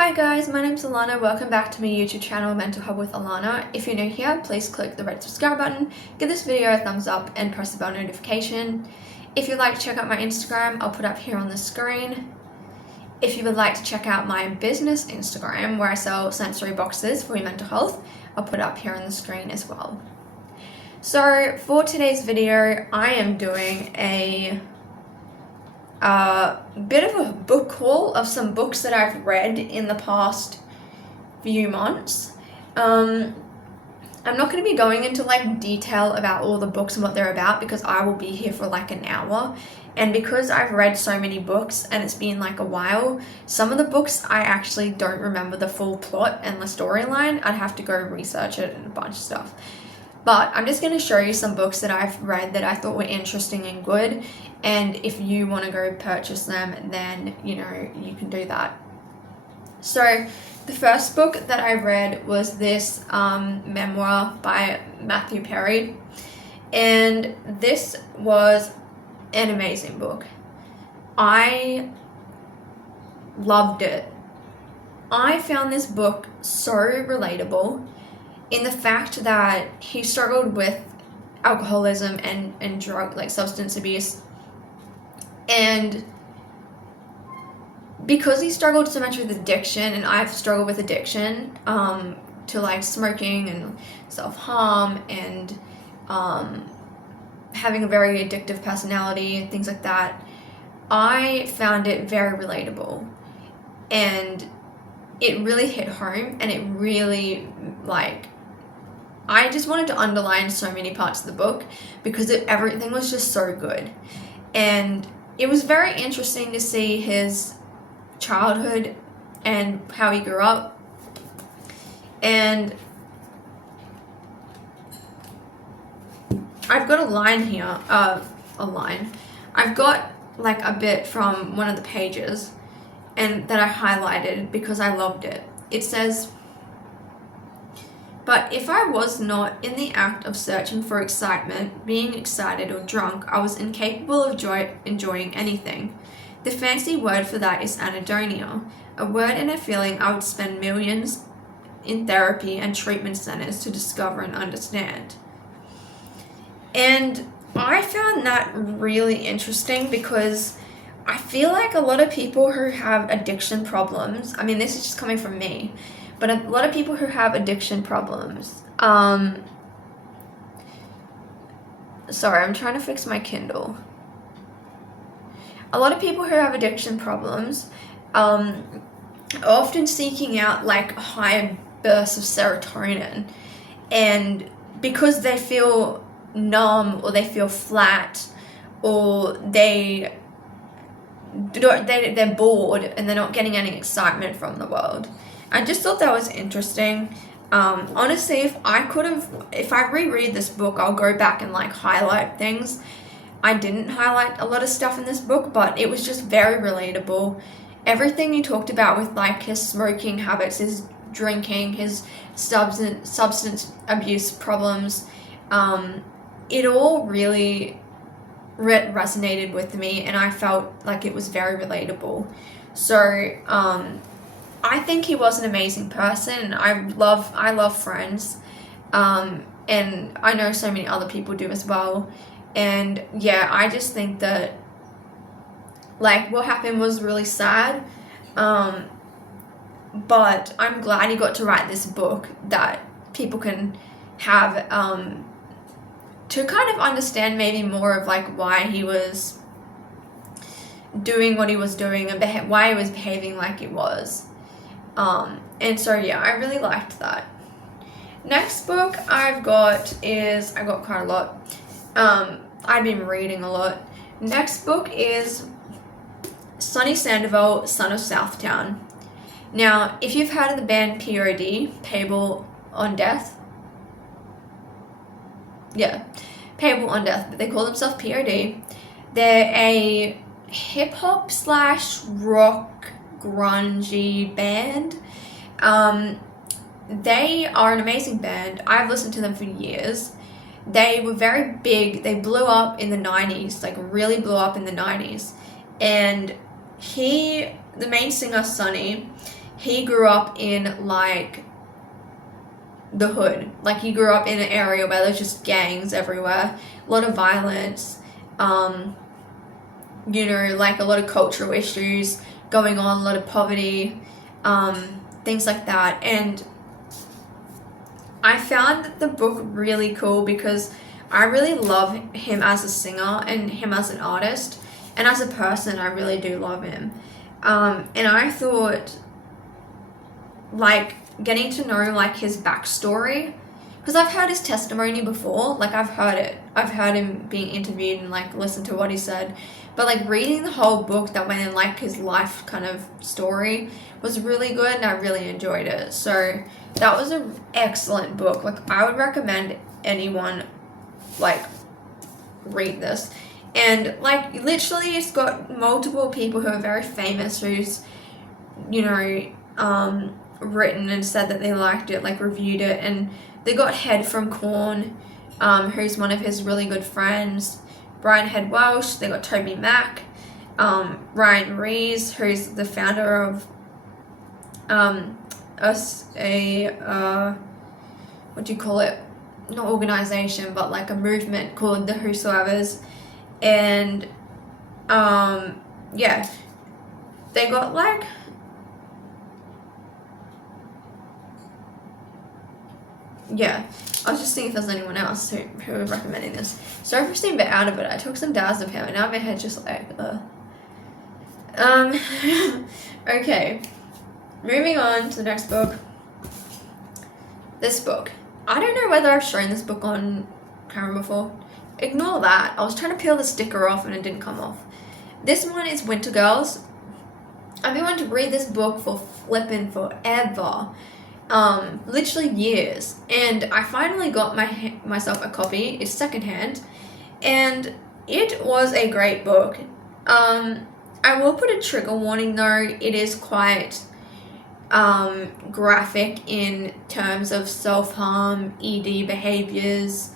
Hi guys, my name's Alana. Welcome back to my YouTube channel, Mental Hub with Alana. If you're new here, please click the red subscribe button, give this video a thumbs up and press the bell notification. If you'd like to check out my Instagram, I'll put up here on the screen. If you would like to check out my business Instagram, where I sell sensory boxes for your mental health, I'll put up here on the screen as well. So for today's video, I am doing a bit of a book haul of some books that I've read in the past few months. I'm not going to be going into detail about all the books and what they're about because I will be here for an hour, and because I've read so many books and it's been a while, some of the books I actually don't remember the full plot and the storyline. I'd have to go research it and a bunch of stuff. But I'm just going to show you some books that I've read that I thought were interesting and good. And if you want to go purchase them, then, you can do that. So the first book that I read was this memoir by Matthew Perry. And this was an amazing book. I loved it. I found this book so relatable in the fact that he struggled with alcoholism and drug, substance abuse. And because he struggled so much with addiction, and I've struggled with addiction, to smoking and self-harm and having a very addictive personality and things like that, I found it very relatable. And it really hit home, and it really, I just wanted to underline so many parts of the book because everything was just so good. And it was very interesting to see his childhood and how he grew up. And I've got a line here, I've got a bit from one of the pages and that I highlighted because I loved it. It says, "But if I was not in the act of searching for excitement, being excited or drunk, I was incapable of enjoying anything. The fancy word for that is anhedonia, a word and a feeling I would spend millions in therapy and treatment centers to discover and understand." And I found that really interesting because I feel like a lot of people who have addiction problems, this is just coming from me, but a lot of people who have addiction problems, sorry, I'm trying to fix my Kindle. A lot of people who have addiction problems are often seeking out higher bursts of serotonin, and because they feel numb or they feel flat or they're bored and they're not getting any excitement from the world. I just thought that was interesting. Honestly, if I reread this book, I'll go back and highlight things. I didn't highlight a lot of stuff in this book, but it was just very relatable. Everything he talked about with his smoking habits, his drinking, his substance abuse problems, it all really resonated with me, and I felt like it was very relatable. So I think he was an amazing person. I love Friends, and I know so many other people do as well. And yeah, I just think that what happened was really sad, but I'm glad he got to write this book that people can have to kind of understand maybe more of why he was doing what he was doing and why he was behaving like he was. And so yeah, I really liked that. Next book I got quite a lot. I've been reading a lot. Next book is Sonny Sandoval, Son of Southtown. Now, if you've heard of the band POD, Payable on Death, but they call themselves POD. They're a hip-hop / rock grungy band. They are an amazing band. I've listened to them for years. They were very big. They blew up in the 90s, really blew up in the 90s. And the main singer, Sonny, he grew up in like the hood. Like he grew up in an area where there's just gangs everywhere, a lot of violence, you know, like a lot of cultural issues going on, a lot of poverty, things like that. And I found the book really cool because I really love him as a singer and him as an artist, and as a person I really do love him. And I thought, like, getting to know like his backstory, because I've heard his testimony before, like I've heard him being interviewed and like listened to what he said, but like reading the whole book that went in like his life kind of story was really good, and I really enjoyed it. So that was an excellent book. Like I would recommend anyone like read this. And like literally it's got multiple people who are very famous who's, you know, written and said that they liked it, like reviewed it. And they got Head from Corn, who's one of his really good friends, Brian Head Welsh. They got Toby Mack, Ryan Rees, who's the founder of what do you call it, not organization but like a movement called the Whosoevers. And yeah, they got like I was just thinking if there's anyone else who was recommending this. Sorry for staying a bit out of it. I took some diazepam and now my head's just like okay, moving on to the next book. This book, I don't know whether I've shown this book on camera before. Ignore that. I was trying to peel the sticker off and it didn't come off. This one is Winter Girls. I've been wanting to read this book for flipping forever. Literally years. And I finally got myself a copy. It's secondhand. And it was a great book. I will put a trigger warning though. It is quite graphic in terms of self-harm, ED behaviors,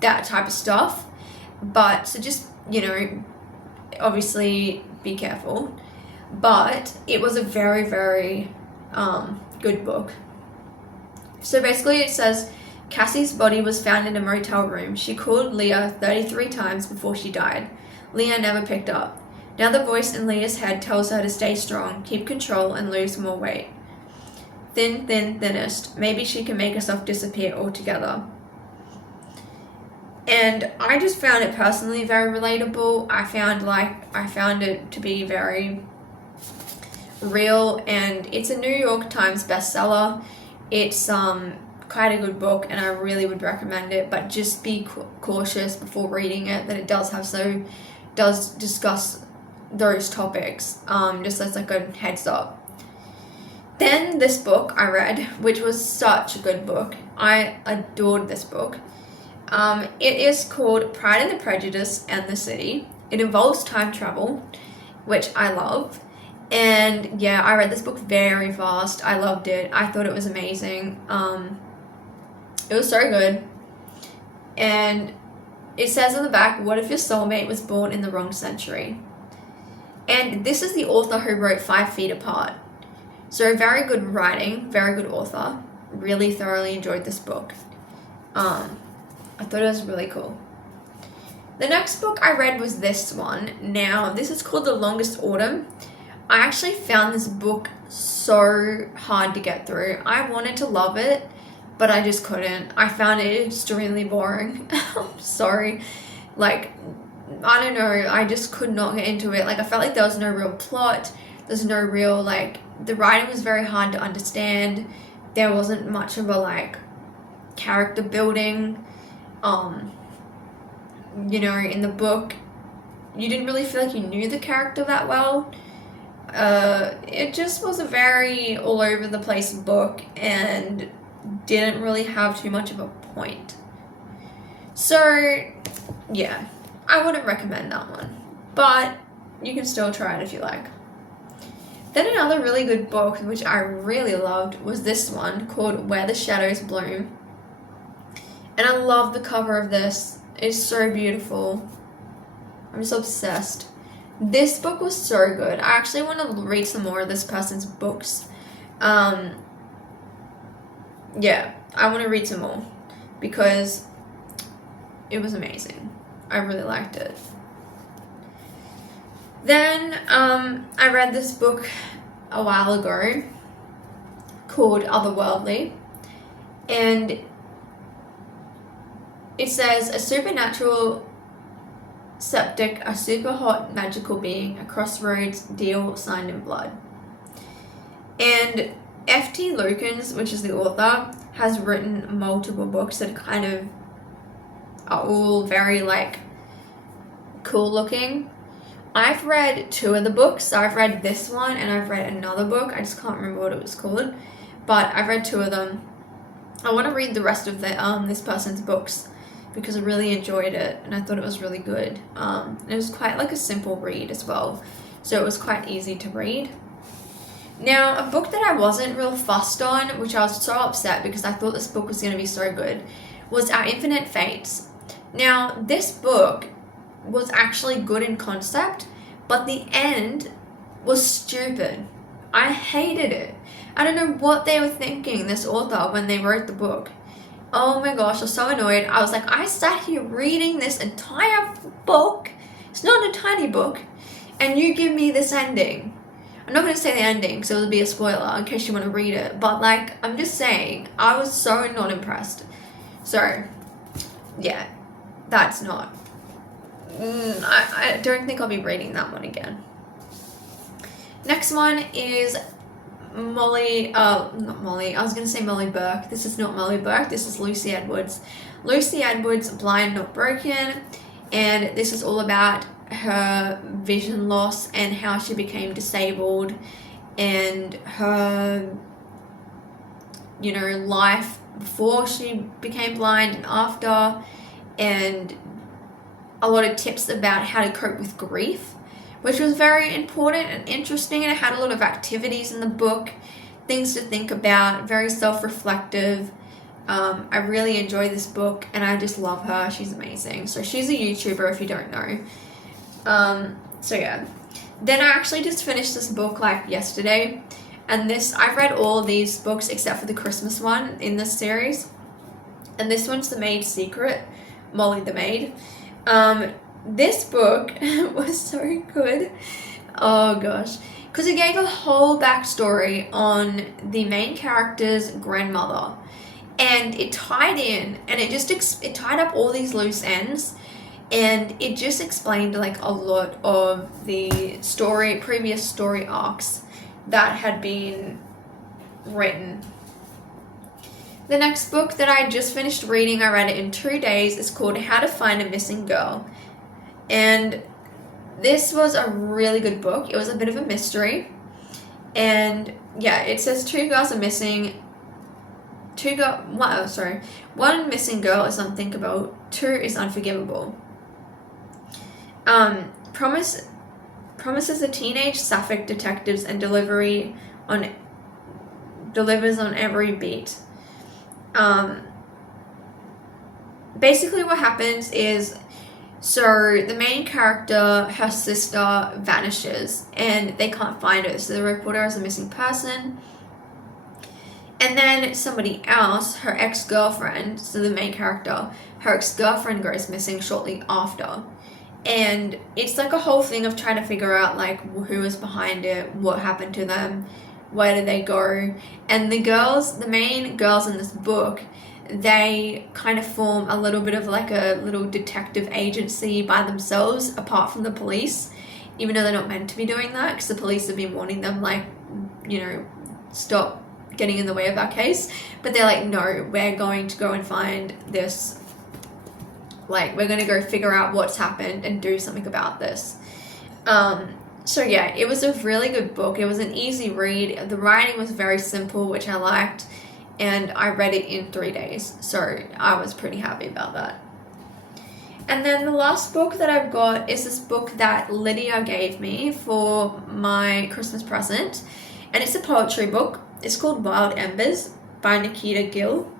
that type of stuff. But so just, you know, obviously be careful. But it was a very, very good book. So basically it says, Cassie's body was found in a motel room. She called Leah 33 times before she died. Leah never picked up. Now the voice in Leah's head tells her to stay strong, keep control, and lose more weight. Thin, thinnest. Maybe she can make herself disappear altogether. And I just found it personally very relatable. I found it to be very real, and it's a New York Times bestseller. It's quite a good book, and I really would recommend it, but just be cautious before reading it that it does discuss those topics, just as like a heads up. Then this book I read, which was such a good book. I adored this book. It is called Pride and the Prejudice and the City. It involves time travel, which I love. And yeah, I read this book very fast. I loved it. I thought it was amazing. It was so good. And it says on the back, what if your soulmate was born in the wrong century? And this is the author who wrote 5 Feet Apart. So very good writing, very good author. Really thoroughly enjoyed this book. I thought it was really cool. The next book I read was this one. Now, this is called The Longest Autumn. I actually found this book so hard to get through. I wanted to love it, but I just couldn't. I found it extremely boring. I'm sorry. Like, I don't know. I just could not get into it. Like, I felt like there was no real plot. There's no real, like, the writing was very hard to understand. There wasn't much of a, like, character building. You know, in the book, you didn't really feel like you knew the character that well. It just was a very all over the place book and didn't really have too much of a point. So, yeah, I wouldn't recommend that one, but you can still try it if you like. Then another really good book, which I really loved, was this one called Where the Shadows Bloom. And I love the cover of this. It's so beautiful. I'm just obsessed. This book was so good. I actually want to read some more of this person's books. Yeah, I want to read some more because it was amazing. I really liked it. Then I read this book a while ago called Otherworldly, and it says a supernatural septic, a super hot magical being, a crossroads deal signed in blood. And F.T. Lukens, which is the author, has written multiple books that kind of are all very like cool looking. I've read 2 of the books. So I've read this one and I've read another book. I just can't remember what it was called, but I've read 2 of them. I want to read the rest of the this person's books because I really enjoyed it and I thought it was really good. It was quite like a simple read as well, so it was quite easy to read. Now, a book that I wasn't real fussed on, which I was so upset because I thought this book was going to be so good, was Our Infinite Fates. Now, this book was actually good in concept, but the end was stupid. I hated it. I don't know what they were thinking, this author, when they wrote the book. Oh my gosh, I was so annoyed. I was like, I sat here reading this entire book. It's not a tiny book. And you give me this ending. I'm not going to say the ending, so it'll be a spoiler in case you want to read it. But like, I'm just saying, I was so not impressed. So, yeah, that's not. I don't think I'll be reading that one again. Next one is Molly, not Molly, I was going to say Molly Burke. This is not Molly Burke, this is Lucy Edwards. Lucy Edwards, Blind Not Broken, and this is all about her vision loss and how she became disabled and her, you know, life before she became blind and after, and a lot of tips about how to cope with grief, which was very important and interesting, and it had a lot of activities in the book, things to think about, very self-reflective. I really enjoy this book and I just love her. She's amazing. So she's a YouTuber if you don't know. So yeah. Then I actually just finished this book like yesterday, and I've read all of these books except for the Christmas one in this series, and this one's The Maid's Secret, Molly the Maid. This book was so good. Oh gosh. Because it gave a whole backstory on the main character's grandmother. And it tied in, and it tied up all these loose ends. And it just explained like a lot of the previous story arcs that had been written. The next book that I just finished reading, I read it in 2 days, is called How to Find a Missing Girl. And this was a really good book. It was a bit of a mystery. And yeah, it says 2 girls are missing. One missing girl is unthinkable. 2 is unforgivable. Promises a teenage Suffolk detectives and delivers on every beat. Basically what happens is, so the main character, her sister vanishes and they can't find her, so they report her as a missing person. And then somebody else, her ex-girlfriend, so the main character, her ex-girlfriend goes missing shortly after. And it's like a whole thing of trying to figure out like who is behind it, what happened to them, where did they go. And the main girls in this book, they kind of form a little bit of like a little detective agency by themselves apart from the police, even though they're not meant to be doing that because the police have been warning them like, you know, stop getting in the way of our case. But they're like, no, we're going to go and find this, like we're going to go figure out what's happened and do something about this. So yeah, it was a really good book. It was an easy read. The writing was very simple, which I liked, and I read it in 3 days, so I was pretty happy about that. And then the last book that I've got is this book that Lydia gave me for my Christmas present, and it's a poetry book. It's called Wild Embers by Nikita Gill,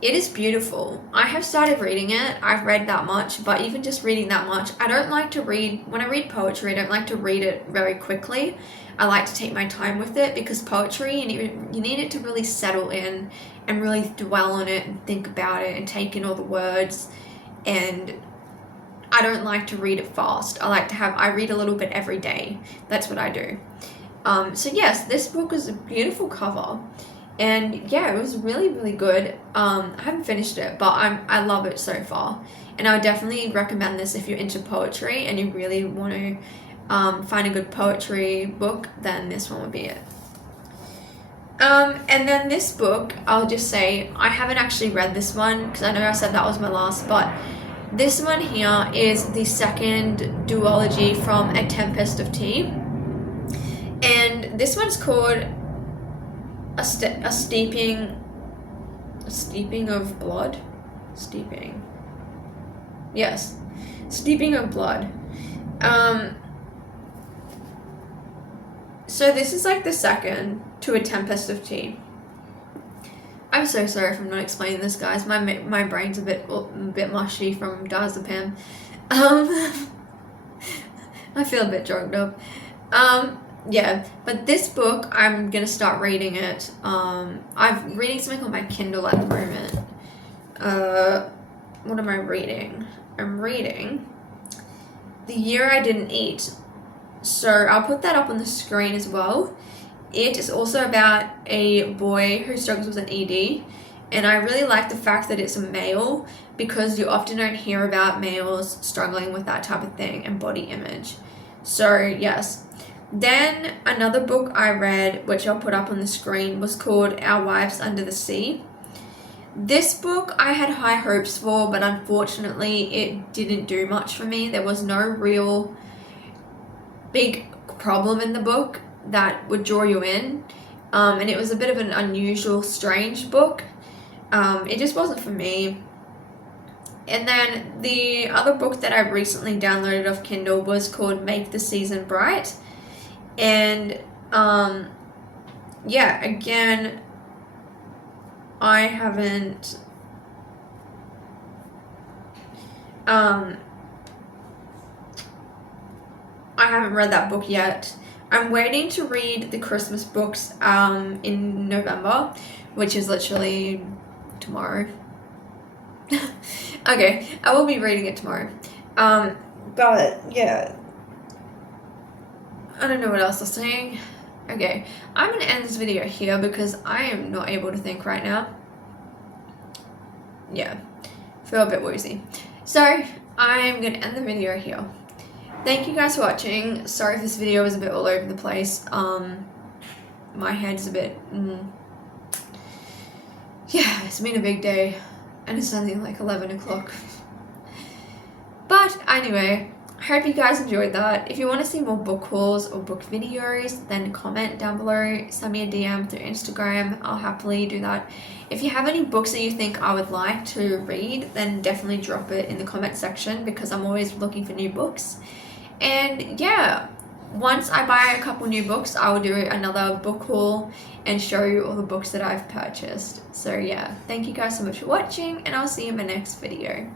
It is beautiful. I have started reading it. I've read that much, but even just reading that much, I don't like to read, when I read poetry, I don't like to read it very quickly. I like to take my time with it, because poetry, you need it to really settle in and really dwell on it and think about it and take in all the words. And I don't like to read it fast. I read a little bit every day. That's what I do. So yes, this book is a beautiful cover. And yeah, it was really, really good. I haven't finished it, but I love it so far. And I would definitely recommend this if you're into poetry and you really want to find a good poetry book, then this one would be it. And then this book, I'll just say, I haven't actually read this one because I know I said that was my last, but this one here is the second duology from A Tempest of Tea. And this one's called a steeping of blood. Steeping of blood. So this is like the second to A Tempest of Tea. I'm so sorry if I'm not explaining this, guys. My brain's a bit mushy from diazepam. I feel a bit drugged up. Yeah, but this book, I'm gonna start reading it. I'm reading something on my Kindle at the moment. What am I reading? I'm reading The Year I Didn't Eat. So I'll put that up on the screen as well. It is also about a boy who struggles with an ED, and I really like the fact that it's a male, because you often don't hear about males struggling with that type of thing and body image. So yes. Then another book I read, which I'll put up on the screen, was called Our Wives Under the Sea. This book I had high hopes for, but unfortunately it didn't do much for me. There was no real big problem in the book that would draw you in, and it was a bit of an unusual, strange book. It just wasn't for me. And then the other book that I recently downloaded off Kindle was called Make the Season Bright. And yeah, again, I haven't read that book yet. I'm waiting to read the Christmas books in November, which is literally tomorrow. Okay, I will be reading it tomorrow. But yeah, I don't know what else I'm saying. Okay, I'm going to end this video here because I am not able to think right now. Yeah, feel a bit woozy. So, I'm going to end the video here. Thank you guys for watching. Sorry if this video was a bit all over the place. My head's a bit... Yeah, it's been a big day. And it's only like 11 o'clock. But anyway, I hope you guys enjoyed that. If you want to see more book hauls or book videos, then comment down below. Send me a DM through Instagram. I'll happily do that. If you have any books that you think I would like to read, then definitely drop it in the comment section, because I'm always looking for new books. And yeah, once I buy a couple new books, I will do another book haul and show you all the books that I've purchased. So yeah, thank you guys so much for watching, and I'll see you in my next video.